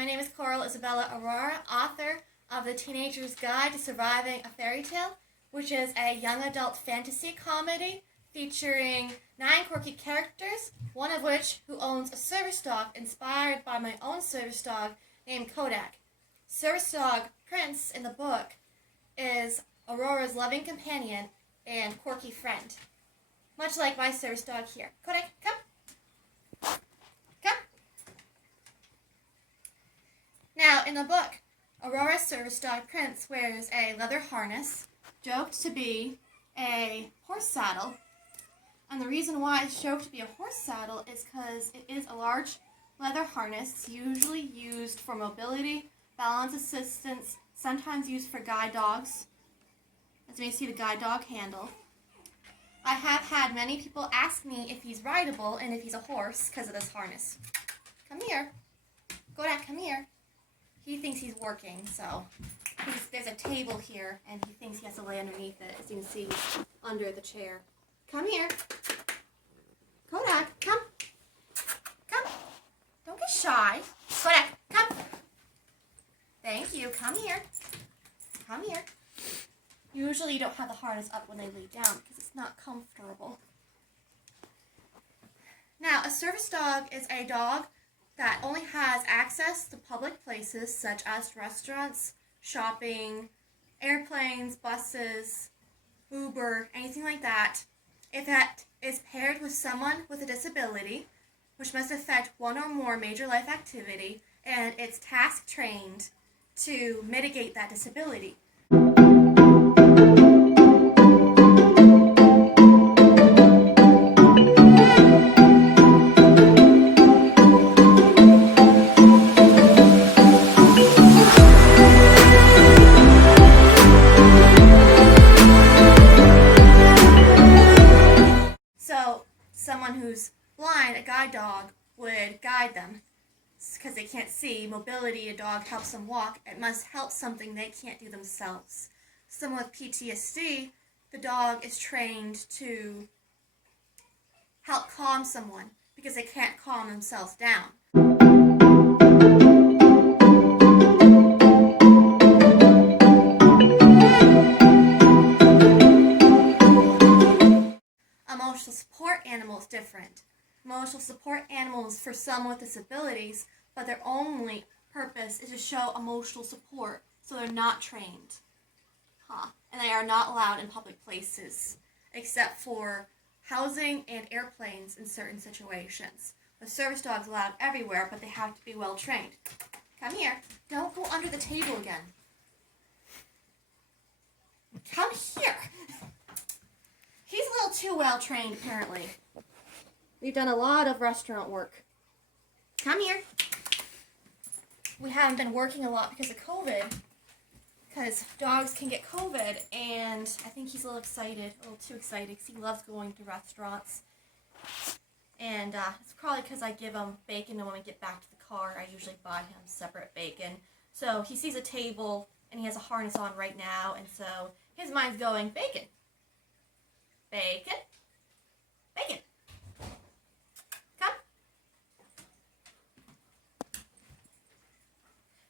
my name is Isabella Aurora, author of The Teenager's Guide to Surviving a Fairy Tale, which is a young adult fantasy comedy featuring 9 quirky characters, one of which who owns a service dog inspired by my own service dog named Kodak. Service dog Prince in the book is Aurora's loving companion and quirky friend, much like my service dog here. Kodak, come. Come. Now, in the book, Aurora's service dog Prince wears a leather harness, joked to be a horse saddle. And the reason why it's joked to be a horse saddle is because it is a large leather harness, usually used for mobility, balance assistance, sometimes used for guide dogs. As you may see, the guide dog handle. I have had many people ask me if he's rideable and if he's a horse because of this harness. Come here. Kodak, come here. He thinks he's working, so there's a table here, and he thinks he has to lay underneath it. As you can see, he's under the chair. Come here. Kodak, come. Come. Don't get shy. Kodak, come. Thank you. Come here. Come here. Usually you don't have the harness up when they lay down because it's not comfortable. Now, a service dog is a dog that only has access to public places such as restaurants, shopping, airplanes, buses, Uber, anything like that, if it is paired with someone with a disability, which must affect one or more major life activity, and it's task trained to mitigate that disability. So, someone who's blind, a guide dog, would guide them because they can't see. Mobility, a dog helps them walk. It must help something they can't do themselves. Someone with PTSD, the dog is trained to help calm someone because they can't calm themselves down. Emotional support animal is different. Emotional support animals for someone with disabilities, but their only purpose is to show emotional support, so they're not trained. And they are not allowed in public places, except for housing and airplanes in certain situations. The service dog's allowed everywhere, but they have to be well trained. Come here. Don't go under the table again. Come here. He's a little too well trained, apparently. We've done a lot of restaurant work. Come here. We haven't been working a lot because of COVID, because dogs can get COVID, and I think he's a little excited, a little too excited, because he loves going to restaurants. And it's probably because I give him bacon, and when we get back to the car, I usually buy him separate bacon. So he sees a table, and he has a harness on right now, and so his mind's going, bacon. Bacon. Bacon. Come.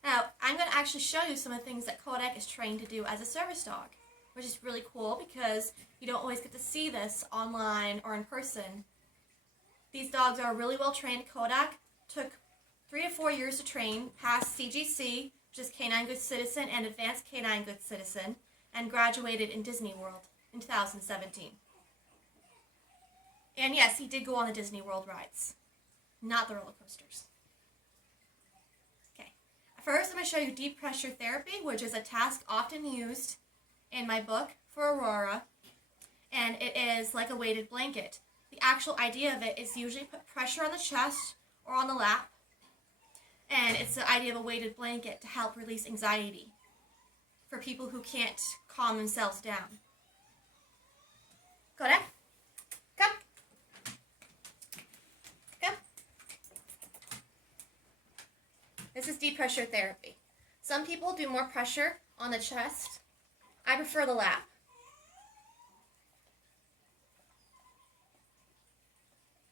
Now, I'm going to actually show you some of the things that Kodak is trained to do as a service dog, which is really cool because you don't always get to see this online or in person. These dogs are really well trained. Kodak took 3 to 4 years to train, passed CGC, which is Canine Good Citizen, and Advanced Canine Good Citizen, and graduated in Disney World in 2017. And yes, he did go on the Disney World rides, not the roller coasters. Okay, first I'm going to show you deep pressure therapy, which is a task often used in my book for Aurora, and it is like a weighted blanket. The actual idea of it is usually put pressure on the chest or on the lap, and it's the idea of a weighted blanket to help release anxiety for people who can't calm themselves down. Kodak, come. Come. This is deep pressure therapy. Some people do more pressure on the chest. I prefer the lap.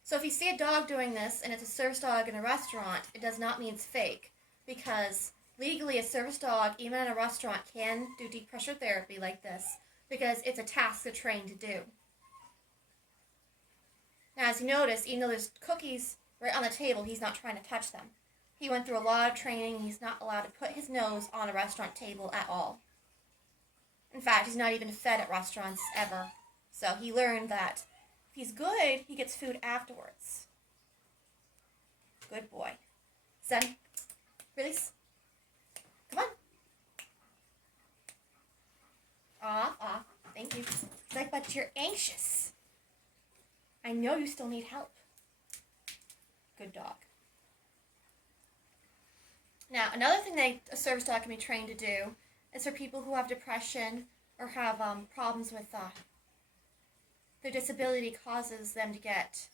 So if you see a dog doing this and it's a service dog in a restaurant, it does not mean it's fake. because legally a service dog, even in a restaurant, can do deep pressure therapy like this because it's a task they're trained to do. Now, as you notice, even though there's cookies right on the table, he's not trying to touch them. He went through a lot of training, and he's not allowed to put his nose on a restaurant table at all. In fact, he's not even fed at restaurants ever. So he learned that if he's good, he gets food afterwards. Good boy. Son, release. Come on. Aw, thank you. It's like, but you're anxious. I know you still need help. Good dog. Now, another thing that a service dog can be trained to do is for people who have depression or have problems with their disability causes them to get,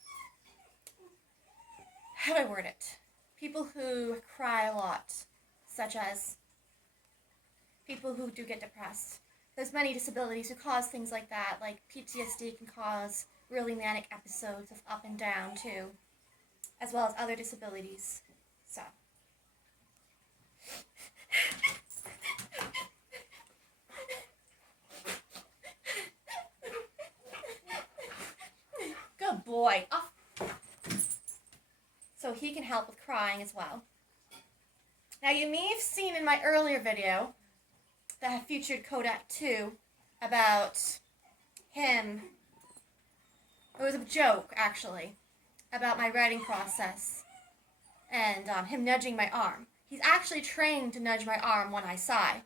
how do I word it? People who cry a lot, such as people who do get depressed. There's many disabilities who cause things like that, like PTSD can cause really manic episodes of up and down too, as well as other disabilities. So. Good boy. Oh. So he can help with crying as well. Now you may have seen in my earlier video that I featured Kodak 2 about him. It was a joke, actually, about my writing process and him nudging my arm. He's actually trained to nudge my arm when I sigh.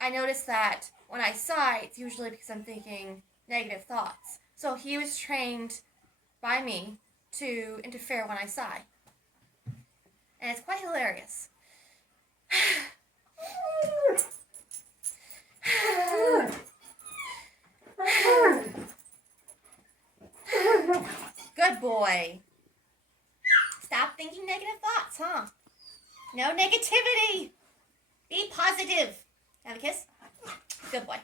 I noticed that when I sigh, it's usually because I'm thinking negative thoughts. So he was trained by me to interfere when I sigh. And it's quite hilarious. Good boy. Stop thinking negative thoughts, huh? No negativity. Be positive. Have a kiss? Good boy.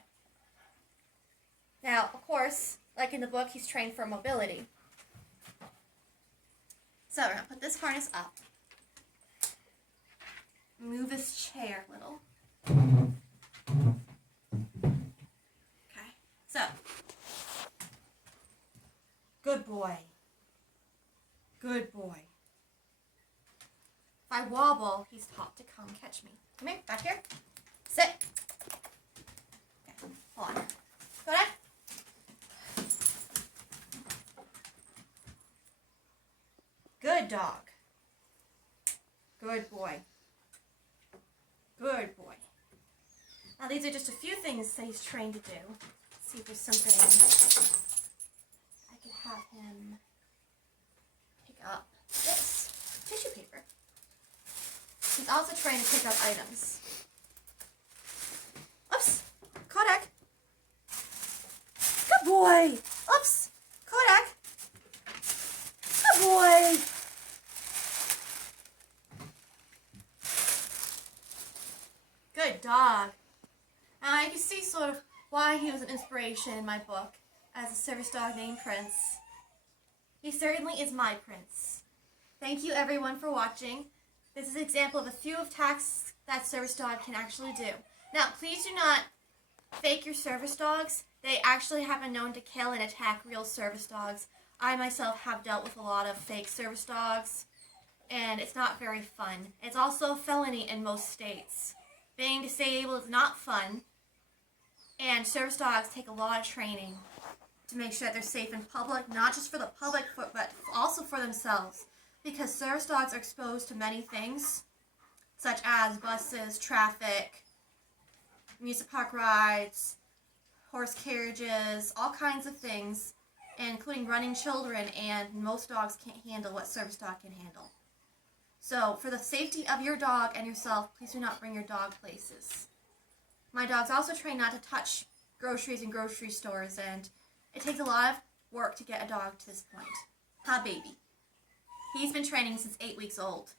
Now, of course, like in the book, he's trained for mobility. So we're going to put this harness up. Move this chair a little. Okay. So. Good boy. Good boy. If I wobble, he's taught to come catch me. Come here, back here. Sit. Okay, hold on. Go down. Good dog. Good boy. Good boy. Now these are just a few things that he's trained to do. Let's see if there's something I could have him pick up. This tissue paper. He's also trained to pick up items. Oops! Kodak! Good boy! Oops! Kodak! Good boy! Good dog. Now you can see sort of why he was an inspiration in my book as a service dog named Prince. He certainly is my Prince. Thank you everyone for watching. This is an example of a few of tasks that service dog can actually do. Now, please do not fake your service dogs. They actually have been known to kill and attack real service dogs. I myself have dealt with a lot of fake service dogs, and it's not very fun. It's also a felony in most states. Being disabled is not fun, and service dogs take a lot of training to make sure that they're safe in public, not just for the public, but also for themselves. Because service dogs are exposed to many things, such as buses, traffic, amusement park rides, horse carriages, all kinds of things, including running children, and most dogs can't handle what service dog can handle. So, for the safety of your dog and yourself, please do not bring your dog places. My dog's also trained not to touch groceries in grocery stores, and it takes a lot of work to get a dog to this point. Huh, baby? He's been training since 8 weeks old.